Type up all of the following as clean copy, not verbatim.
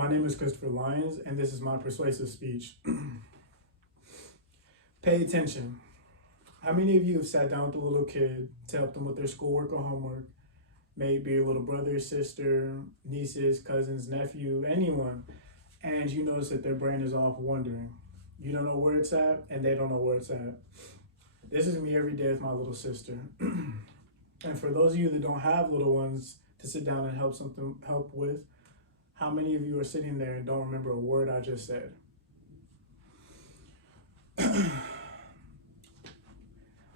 My name is Christopher Lyons, and this is my persuasive speech. Pay attention. How many of you have sat down with a little kid to help them with their schoolwork or homework? Maybe your little brother, sister, nieces, cousins, nephew, anyone, and you notice that their brain is off wondering. You don't know where it's at, and they don't know where it's at. This is me every day with my little sister. And for those of you that don't have little ones to sit down and help with, how many of you are sitting there and don't remember a word I just said?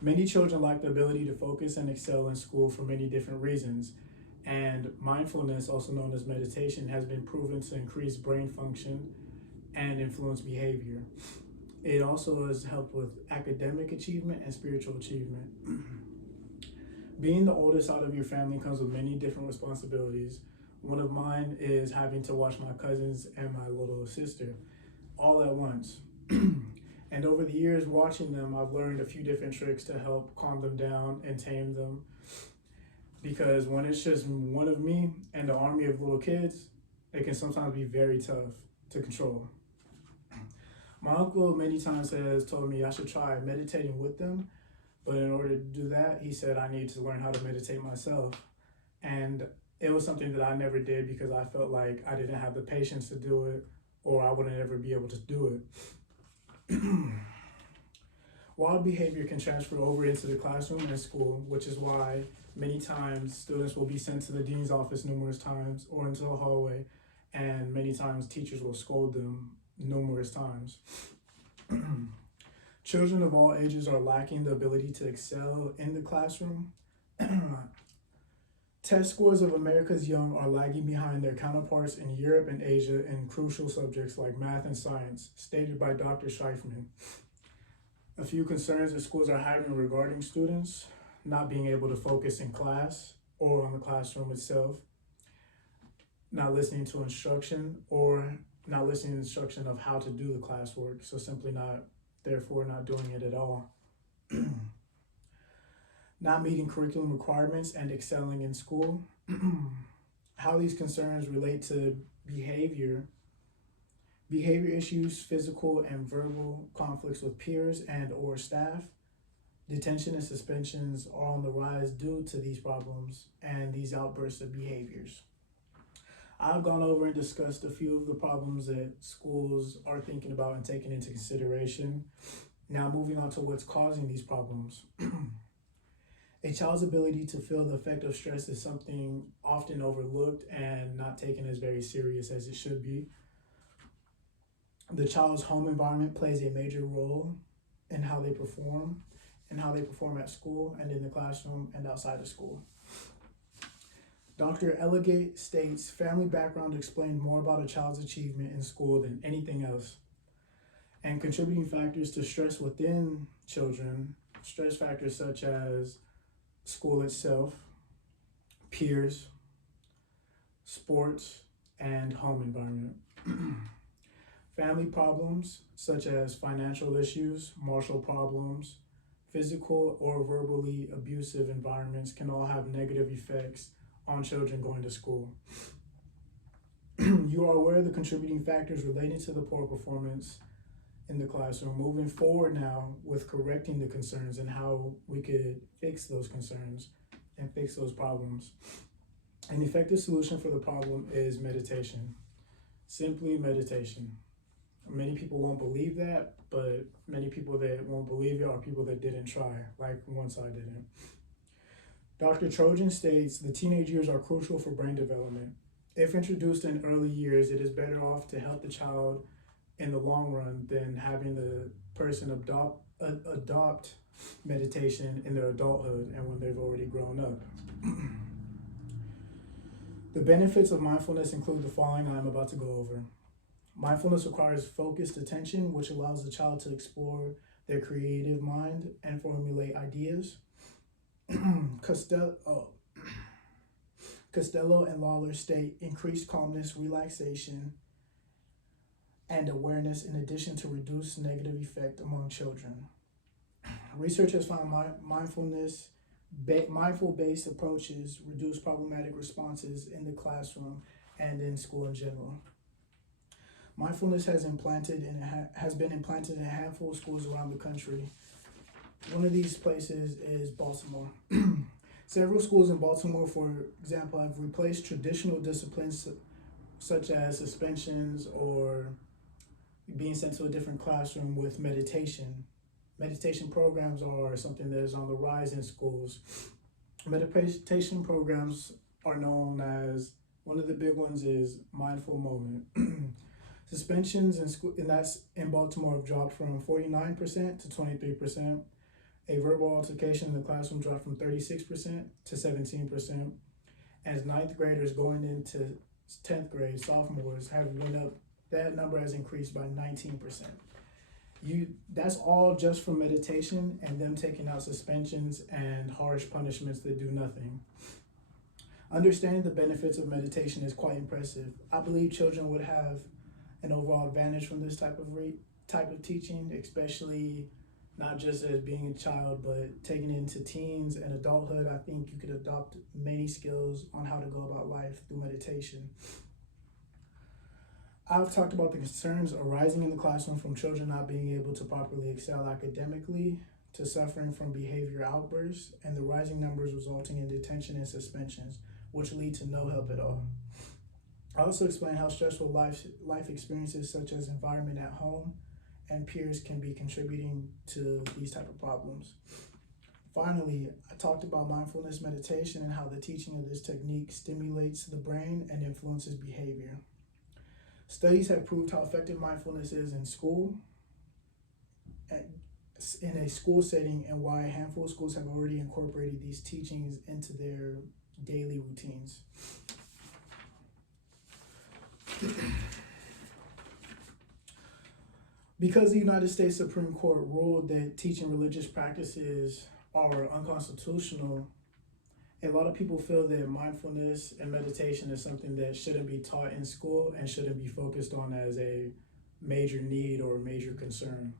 Many children lack the ability to focus and excel in school for many different reasons, and mindfulness, also known as meditation, has been proven to increase brain function and influence behavior. It also has helped with academic achievement and spiritual achievement. Being the oldest out of your family comes with many different responsibilities. One of mine is having to watch my cousins and my little sister all at once. And over the years watching them, I've learned a few different tricks to help calm them down and tame them. Because when it's just one of me and an army of little kids, it can sometimes be very tough to control. My uncle many times has told me I should try meditating with them, but in order to do that, he said I need to learn how to meditate myself. And it was something that I never did because I felt like I didn't have the patience to do it, or I wouldn't ever be able to do it. Wild behavior can transfer over into the classroom and school, which is why many times students will be sent to the dean's office numerous times or into a hallway, and many times teachers will scold them numerous times. Children of all ages are lacking the ability to excel in the classroom. Test scores of America's young are lagging behind their counterparts in Europe and Asia in crucial subjects like math and science, stated by Dr. Scheifman. A few concerns that schools are having regarding students not being able to focus in class or on the classroom itself, not listening to instruction or not listening to instruction of how to do the classwork, so simply therefore not doing it at all. Not meeting curriculum requirements and excelling in school. How these concerns relate to behavior issues, physical and verbal conflicts with peers and or staff. Detention and suspensions are on the rise due to these problems and these outbursts of behaviors. I've gone over and discussed a few of the problems that schools are thinking about and taking into consideration. Now moving on to what's causing these problems. A child's ability to feel the effect of stress is something often overlooked and not taken as very serious as it should be. The child's home environment plays a major role in how they perform at school and in the classroom and outside of school. Dr. Elegate states, family background explains more about a child's achievement in school than anything else. And contributing factors to stress within children, stress factors such as school itself, peers, sports, and home environment. Family problems such as financial issues, marital problems, physical or verbally abusive environments can all have negative effects on children going to school. You are aware of the contributing factors relating to the poor performance in the classroom. Moving forward now with correcting the concerns and how we could fix those concerns and fix those problems. An effective solution for the problem is meditation. Simply meditation. Many people won't believe that, but many people that won't believe it are people that didn't try, like once I didn't. Dr. Trojan states, the teenage years are crucial for brain development. If introduced in early years, it is better off to help the child in the long run than having the person adopt meditation in their adulthood and when they've already grown up. The benefits of mindfulness include the following I'm about to go over. Mindfulness requires focused attention, which allows the child to explore their creative mind and formulate ideas. Costello and Lawler state increased calmness, relaxation, and awareness in addition to reduce negative effect among children. Research has found mindful-based approaches reduce problematic responses in the classroom and in school in general. Mindfulness has has been implanted in a handful of schools around the country. One of these places is Baltimore. Several schools in Baltimore, for example, have replaced traditional disciplines such as suspensions or being sent to a different classroom with meditation. Meditation programs are something that is on the rise in schools. Meditation programs are known as, one of the big ones is mindful moment. Suspensions in school, and that's in Baltimore, have dropped from 49% to 23%. A verbal altercation in the classroom dropped from 36% to 17%. As ninth graders going into 10th grade, sophomores have went up, that number has increased by 19%. That's all just from meditation and them taking out suspensions and harsh punishments that do nothing. Understanding the benefits of meditation is quite impressive. I believe children would have an overall advantage from this type of teaching, especially not just as being a child, but taking it into teens and adulthood. I think you could adopt many skills on how to go about life through meditation. I've talked about the concerns arising in the classroom from children not being able to properly excel academically, to suffering from behavior outbursts, and the rising numbers resulting in detention and suspensions, which lead to no help at all. I also explained how stressful life experiences such as environment at home and peers can be contributing to these type of problems. Finally, I talked about mindfulness meditation and how the teaching of this technique stimulates the brain and influences behavior. Studies have proved how effective mindfulness is in a school setting, and why a handful of schools have already incorporated these teachings into their daily routines. Because the United States Supreme Court ruled that teaching religious practices are unconstitutional, a lot of people feel that mindfulness and meditation is something that shouldn't be taught in school and shouldn't be focused on as a major need or a major concern.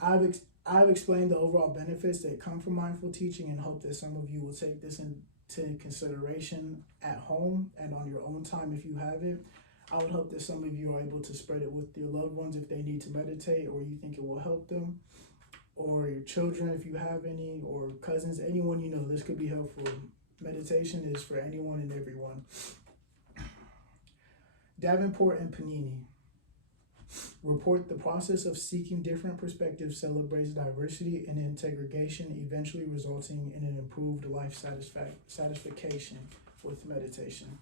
I've explained the overall benefits that come from mindful teaching, and hope that some of you will take this into consideration at home and on your own time if you have it. I would hope that some of you are able to spread it with your loved ones if they need to meditate or you think it will help them, or your children if you have any, or cousins, anyone you know. This could be helpful. Meditation is for anyone and everyone. Davenport and Panini report the process of seeking different perspectives celebrates diversity and integration, eventually resulting in an improved life satisfaction with meditation.